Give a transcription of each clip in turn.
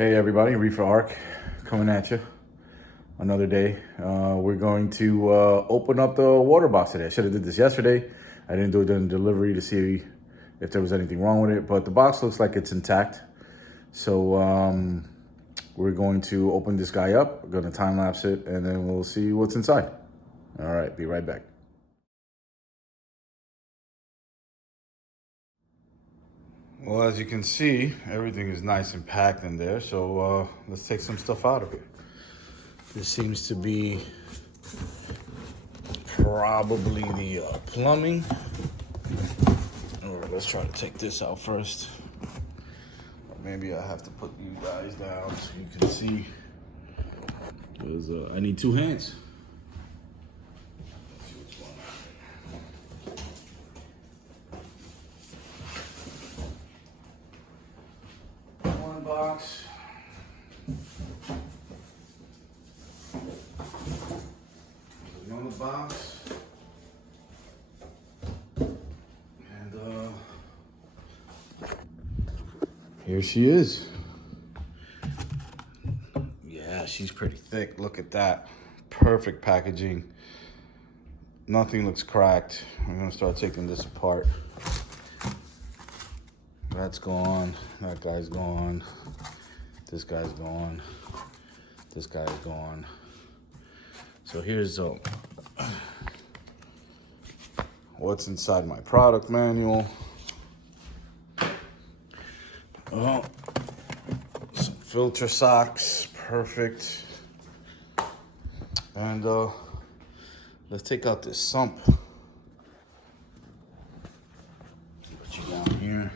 Hey everybody, Reefer Arc coming at you. Another day. We're going to open up the Waterbox today. I should have did this yesterday. I didn't do it during delivery to see if there was anything wrong with it, but the box looks like it's intact. So we're going to open this guy up. We're going to time lapse it, and then we'll see what's inside. All right, be right back. Well, as you can see, everything is nice and packed in there. So let's take some stuff out of here. This seems to be probably the plumbing. Or let's try to take this out first. Or maybe I have to put you guys down so you can see. Because I need two hands. One box. Another box. And here she is. Yeah, she's pretty thick. Look at that. Perfect packaging. Nothing looks cracked. I'm gonna start taking this apart. That's gone. That guy's gone. This guy's gone. This guy's gone. So here's what's inside my product manual. Oh, some filter socks, perfect. And let's take out this sump. Put you down here.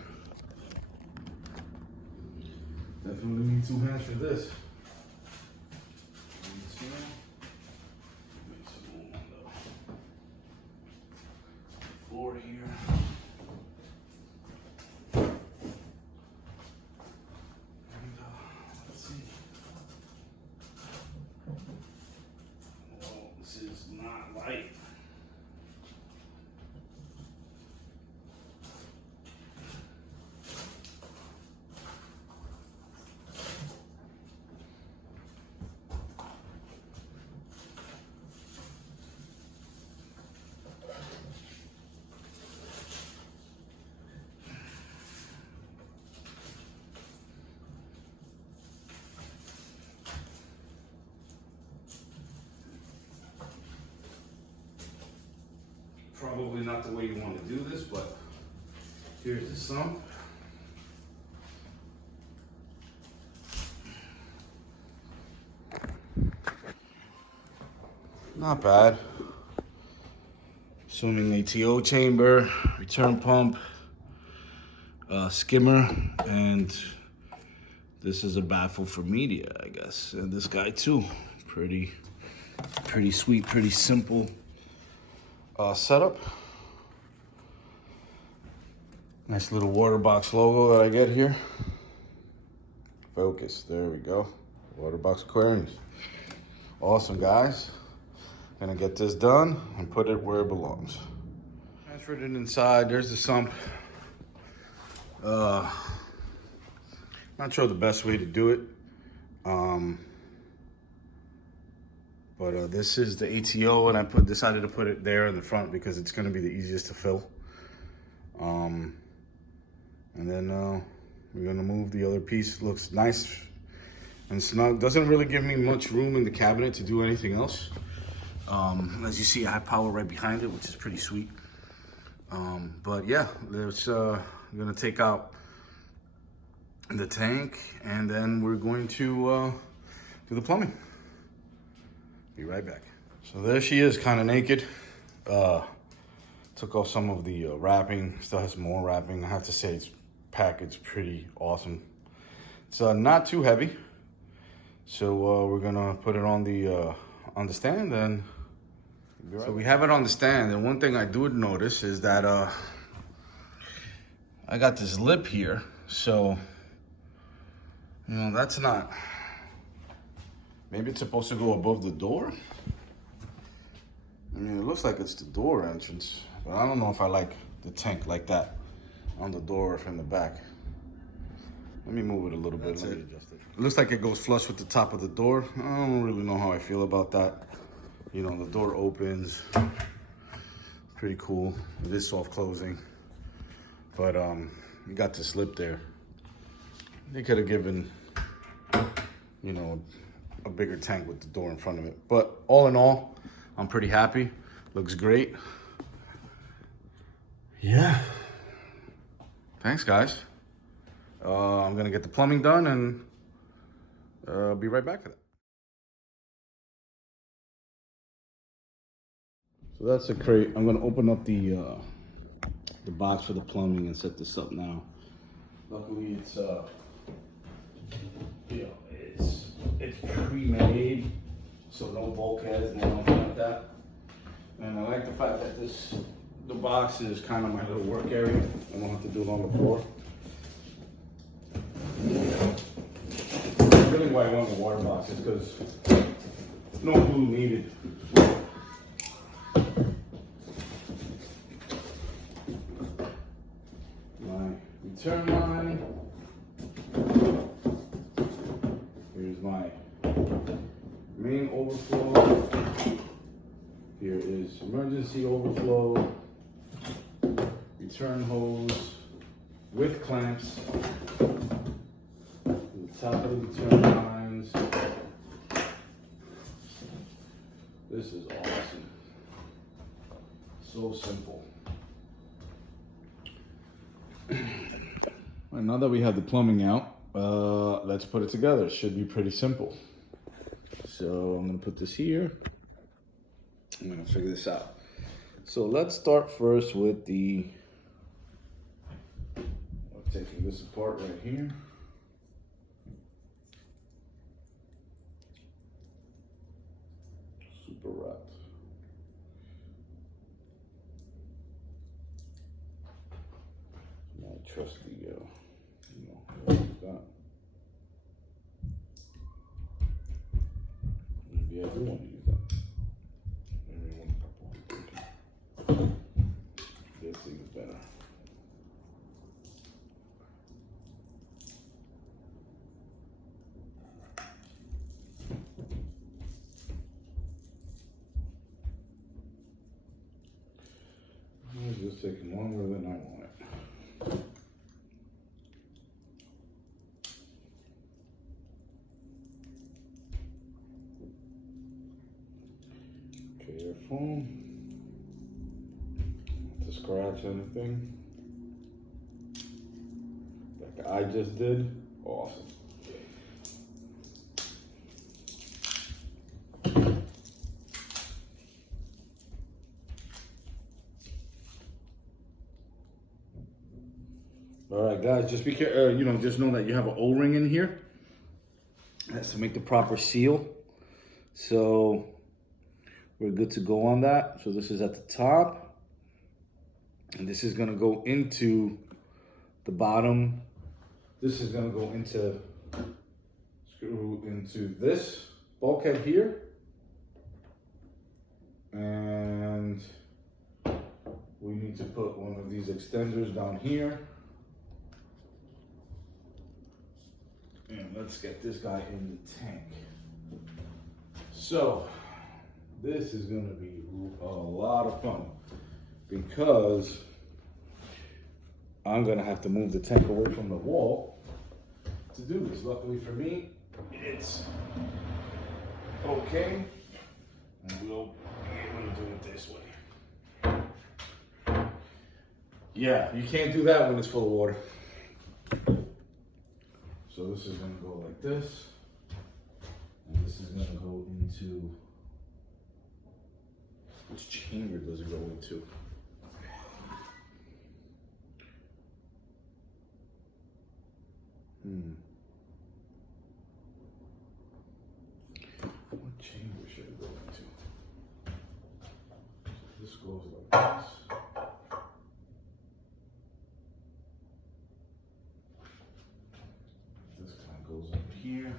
Definitely need two hands for this. Floor here. And let's see. Oh, this is not light. Probably not the way you want to do this, but here's the sump. Not bad. Assuming ATO chamber, return pump, skimmer, and this is a baffle for media, I guess. And this guy too, pretty sweet, pretty simple setup. Nice little Waterbox logo that I get here. Focus, there we go. Waterbox aquariums. Awesome, guys. Gonna get this done and put it where it belongs. Transferred it inside, there's the sump. Not sure the best way to do it. But this is the ATO, and I decided to put it there in the front because it's going to be the easiest to fill. And then we're going to move the other piece. Looks nice and snug. Doesn't really give me much room in the cabinet to do anything else. As you see, I have power right behind it, which is pretty sweet. But yeah, there's I'm going to take out the tank, and then we're going to do the plumbing. Be right back. So there she is, kind of naked. Took off some of the wrapping. Still has more wrapping. I have to say it's packaged pretty awesome. It's not too heavy. So we're gonna put it on the stand, and so we have it on the stand. And one thing I do notice is that I got this lip here. So you know, that's not. Maybe it's supposed to go above the door. I mean, it looks like it's the door entrance, but I don't know if I like the tank like that on the door from the back. Let me move it a little bit. Let me adjust it. It looks like it goes flush with the top of the door. I don't really know how I feel about that. You know, the door opens. Pretty cool. It is soft closing. But you got this lip there. They could have given, you know, a bigger tank with the door in front of it. But all in all, I'm pretty happy. Looks great. Yeah. Thanks, guys. I'm gonna get the plumbing done and I'll be right back to that. So that's a crate. I'm gonna open up the box for the plumbing and set this up now. Luckily, it's you know, it's pre-made, so no bulkheads and nothing like that. And I like the fact that the box is kind of my little work area. I don't have to do it on the floor. Really, why I want the water box is because no glue needed. My return line. Here's my main overflow. Here is emergency overflow, return hose with clamps, the top of the return lines. This is awesome. So simple. Right, now that we have the plumbing out, let's put it together. It should be pretty simple. So I'm gonna put this here. I'm gonna figure this out. So let's start first with I'm taking this apart right here. Super wrapped. My trusty, that. Maybe I do want to use that. This thing is better. It's just taking longer than I want it. Careful. Not to scratch anything. Like I just did. Awesome. All right, guys, just be careful. Just know that you have an O-ring in here. That's to make the proper seal. So we're good to go on that. So this is at the top, and this is gonna go into the bottom. This is gonna go screw into this bulkhead here, and we need to put one of these extenders down here. And let's get this guy in the tank. So this is gonna be a lot of fun because I'm gonna have to move the tank away from the wall to do this. Luckily for me, it's okay. And we'll be able to do it this way. Yeah, you can't do that when it's full of water. So this is gonna go like this, and this is gonna go into, which chamber does it go into? What chamber should it go into? So this goes like this. Goes up here.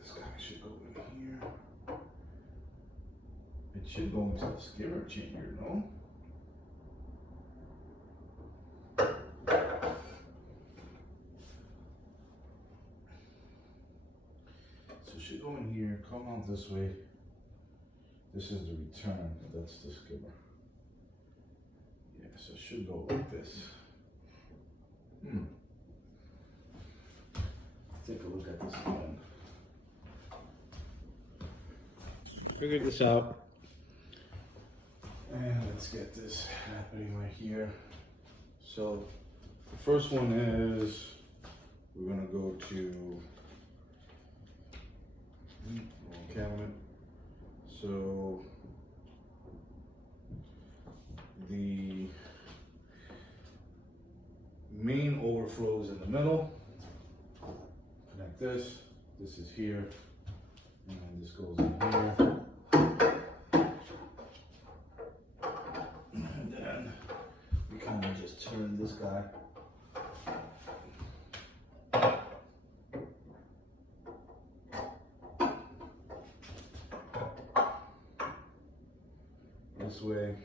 This guy should go in here. It should go into the skimmer chamber, no? So it should go in here, come out this way. This is the return, that's the skimmer. Yeah, so it should go like this. Take a look at this again. Figured this out. And let's get this happening right here. So the first one is, we're gonna go to cabinet. So the main overflow is in the middle. Connect this. This is here, and this goes in here. And then we kind of just turn this guy. This way.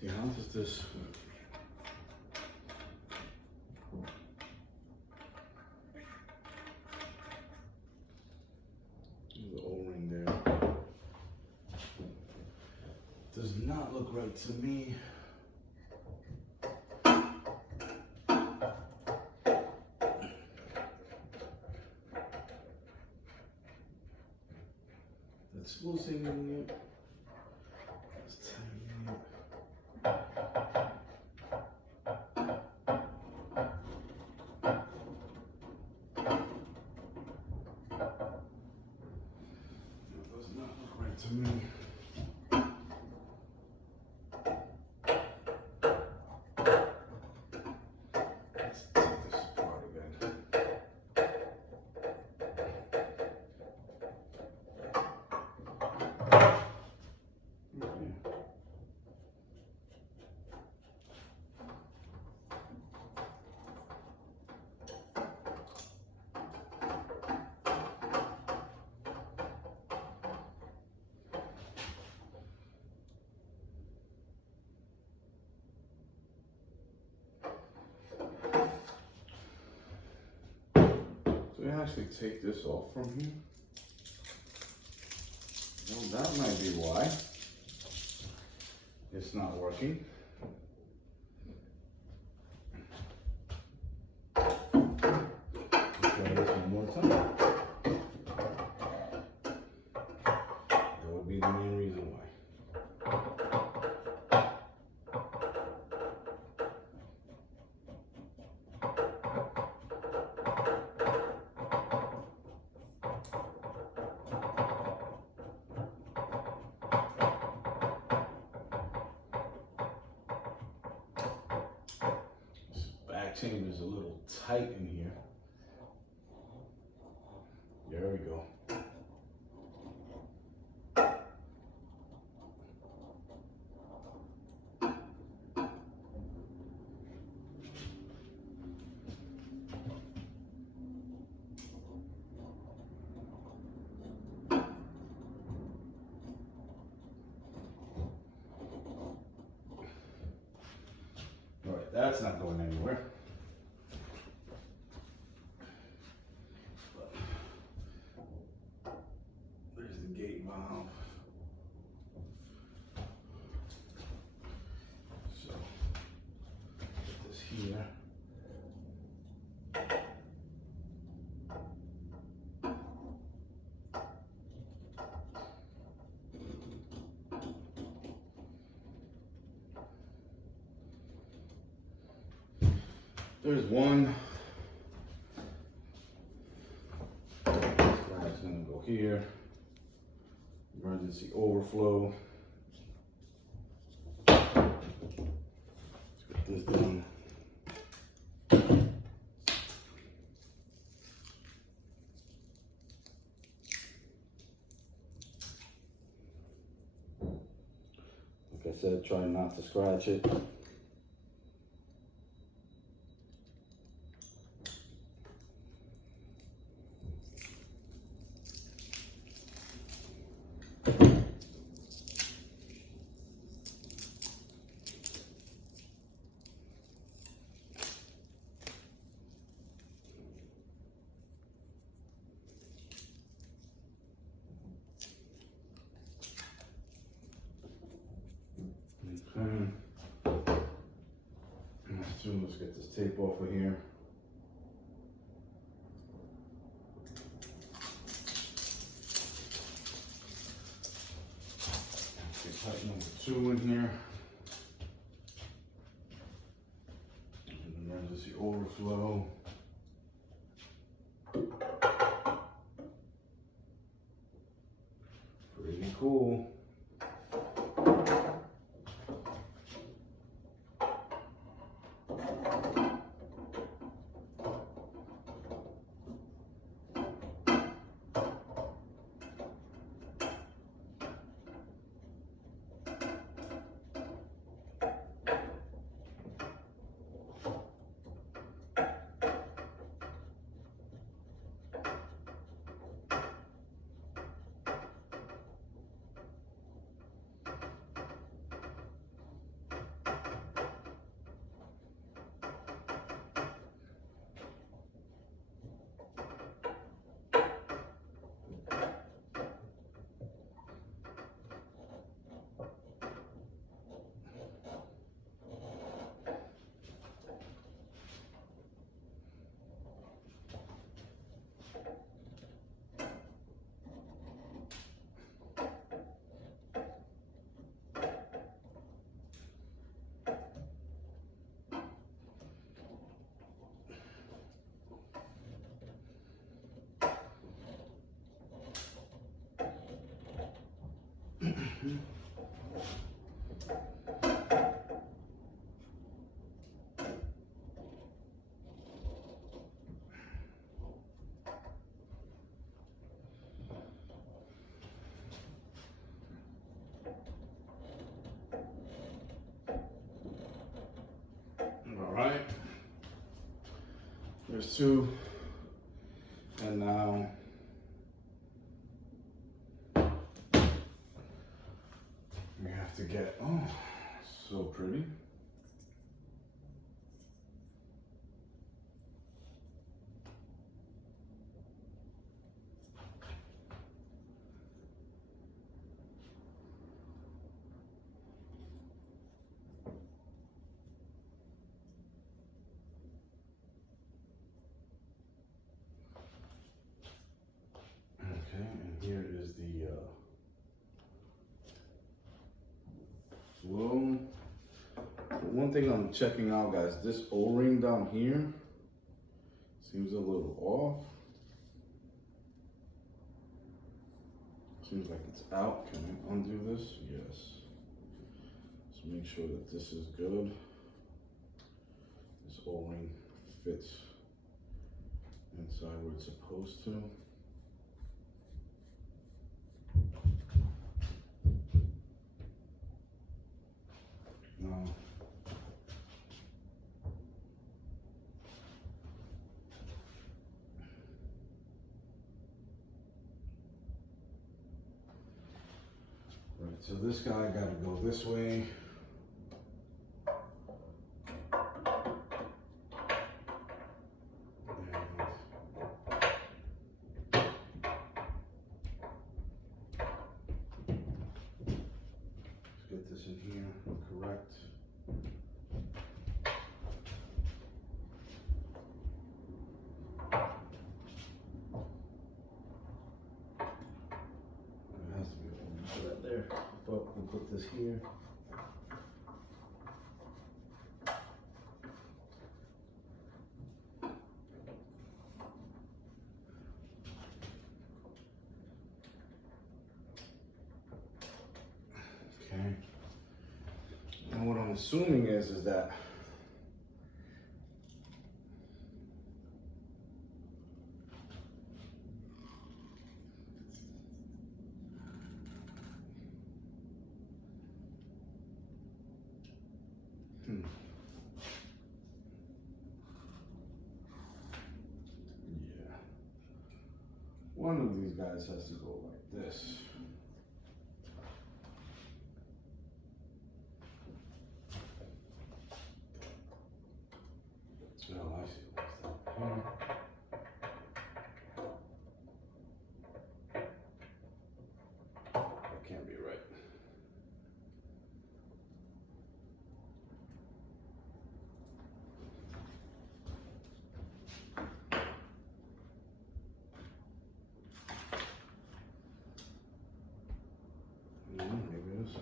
See, how does this? The O-ring there. Does not look right to me. That's loosening it. Let's tighten it. To me. Let's take this apart again. We actually take this off from here. Well, that might be why it's not working. Let's try this one more time. That would be the main reason why. Chamber is a little tight in here. There we go. All right, that's not going anywhere. Here. There's one. That's gonna go here. Emergency overflow. Let's get this done. Like I said, try not to scratch it. Okay. Let's get this tape off of here. Okay, pipe number 2 in here. Emergency overflow. Pretty cool. Alright, there's 2, and now we have to get, oh, so pretty. Here is the flow. One thing I'm checking out, guys, this O-ring down here seems a little off. Seems like it's out. Can I undo this? Yes. Let's make sure that this is good. This O-ring fits inside where it's supposed to. Now, right, so this guy got to go this way. Get this in here, correct. It has to be open right there, but we'll put this here. assuming is that yeah, one of these guys has to go like this. Oh, I see what's that. That can't be right. Maybe it is.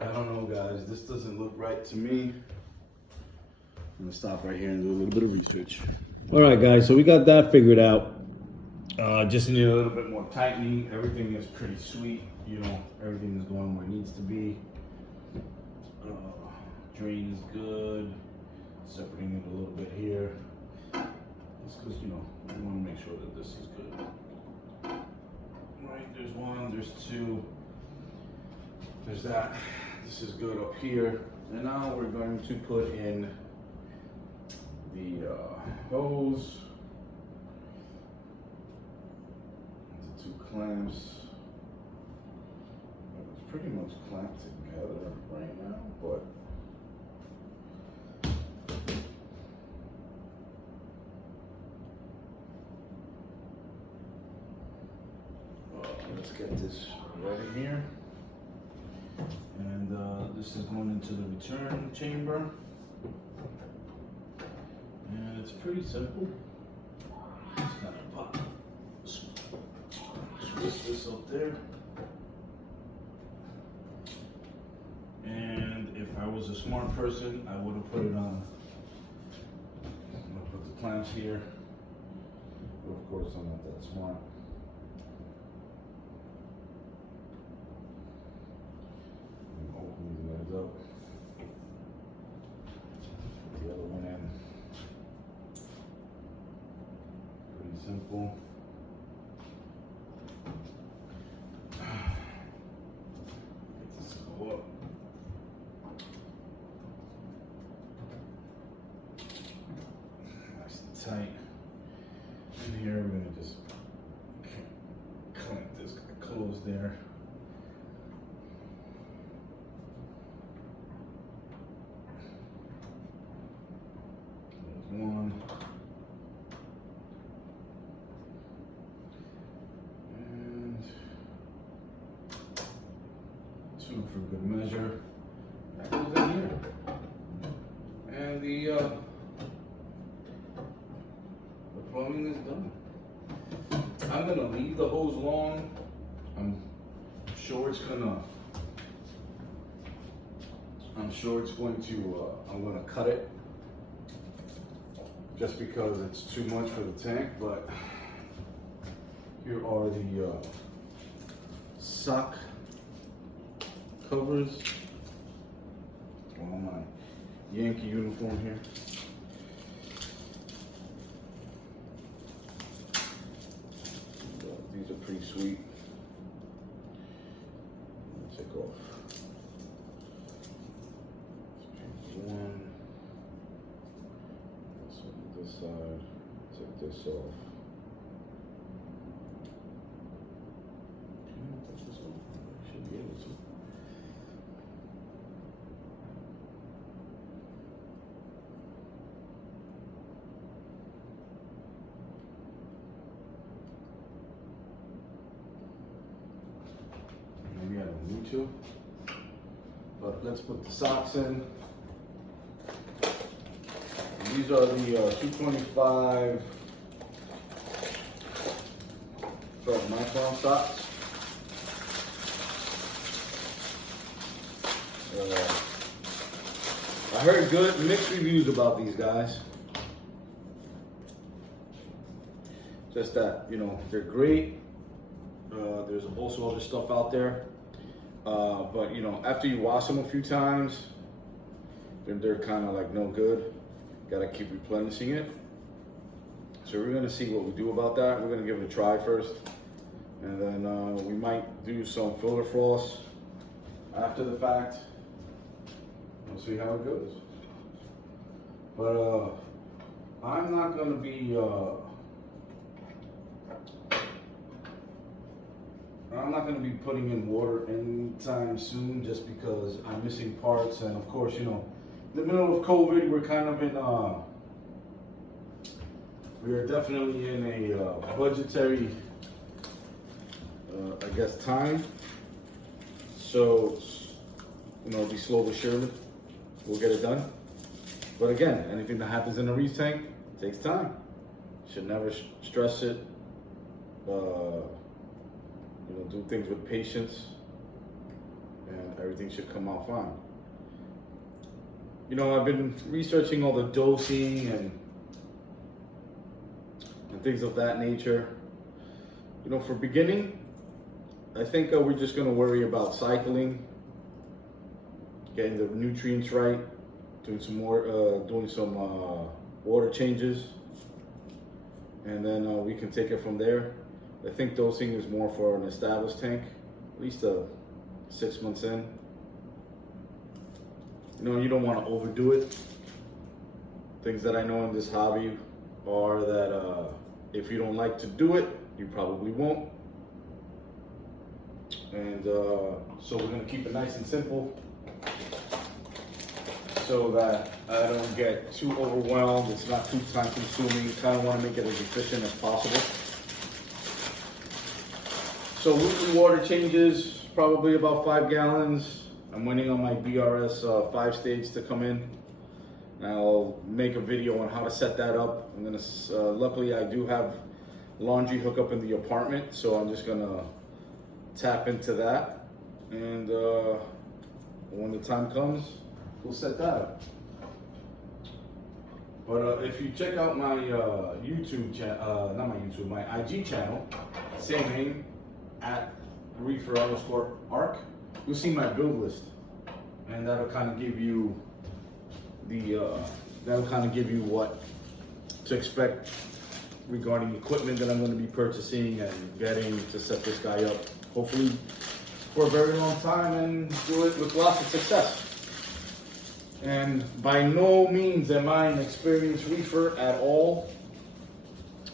I don't know, guys. This doesn't look right to me. I'm gonna stop right here and do a little bit of research. All right, guys. So we got that figured out. Just need a little bit more tightening. Everything is pretty sweet. You know, everything is going where it needs to be. Drain is good. Separating it a little bit here. It's because, you know, we want to make sure that this is good. All right, there's one, there's two. There's that. This is good up here. And now we're going to put in the hose. The two clamps. It's pretty much clamped together right now, but let's get this right in here. And this is going into the return chamber. And it's pretty simple. Just kind of pop, switch this up there. And if I was a smart person, I would have put it on. I'm gonna put the clamps here. But of course, I'm not that smart. Open these guys up. Put the other one in. Pretty simple. tight. And here we're gonna just clamp this closed there. There's one. And two for good measure. That goes in here. And the plumbing is done. I'm gonna leave the hose long. I'm sure it's going to, I'm gonna cut it just because it's too much for the tank, but here are the sock covers on my Yankee uniform here. These are pretty sweet. Let's take off one. This side. Take this off. Take this off. Should be able to. Maybe I don't need to, but let's put the socks in. And these are the 225 micron socks. I heard good mixed reviews about these guys. Just that, you know, they're great. There's also other stuff out there. But you know, after you wash them a few times, they're kind of like no good. Gotta keep replenishing it. So we're gonna see what we do about that. We're gonna give it a try first. And then we might do some filter floss after the fact. We'll see how it goes. But I'm not gonna be putting in water anytime soon, just because I'm missing parts, and of course, you know, in the middle of COVID, we're kind of in we are definitely in a budgetary I guess time. So, you know, be slow but surely, we'll get it done. But again, anything that happens in a reef tank takes time. Should never stress it. You know, do things with patience, and everything should come out fine. You know, I've been researching all the dosing and things of that nature. You know, for beginning, I think we're just going to worry about cycling, getting the nutrients right, doing some water changes, and then we can take it from there. I think dosing is more for an established tank, at least 6 months in. You know, you don't want to overdo it. Things that I know in this hobby are that if you don't like to do it, you probably won't. And so we're gonna keep it nice and simple so that I don't get too overwhelmed. It's not too time consuming. You kind of want to make it as efficient as possible. So weekly water changes, probably about 5 gallons. I'm waiting on my BRS 5-stage to come in. I'll make a video on how to set that up. I'm gonna, luckily I do have laundry hookup in the apartment, so I'm just gonna tap into that. And when the time comes, we'll set that up. But if you check out my YouTube channel, not my YouTube, my IG channel, same name, at reefer_arc, you'll see my build list, and that'll kind of give you what to expect regarding equipment that I'm going to be purchasing and getting to set this guy up, hopefully for a very long time, and do it with lots of success. And by no means am I an experienced reefer at all.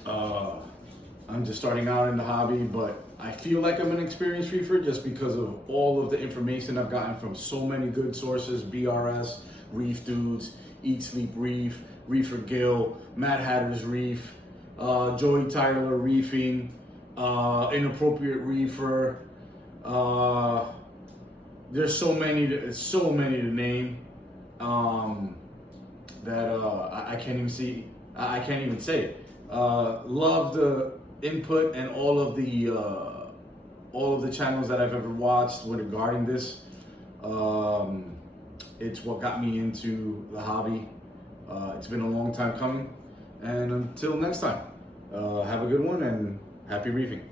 I'm just starting out in the hobby, but I feel like I'm an experienced reefer just because of all of the information I've gotten from so many good sources: BRS, Reef Dudes, Eat Sleep Reef, Reefer Gill, Mad Hatter's Reef, Joey Tyler Reefing, Inappropriate Reefer. There's so many to name that I can't even see. I can't even say it. Love the input and all of the channels that I've ever watched regarding this. It's what got me into the hobby. It's been a long time coming, and until next time, have a good one and happy reefing.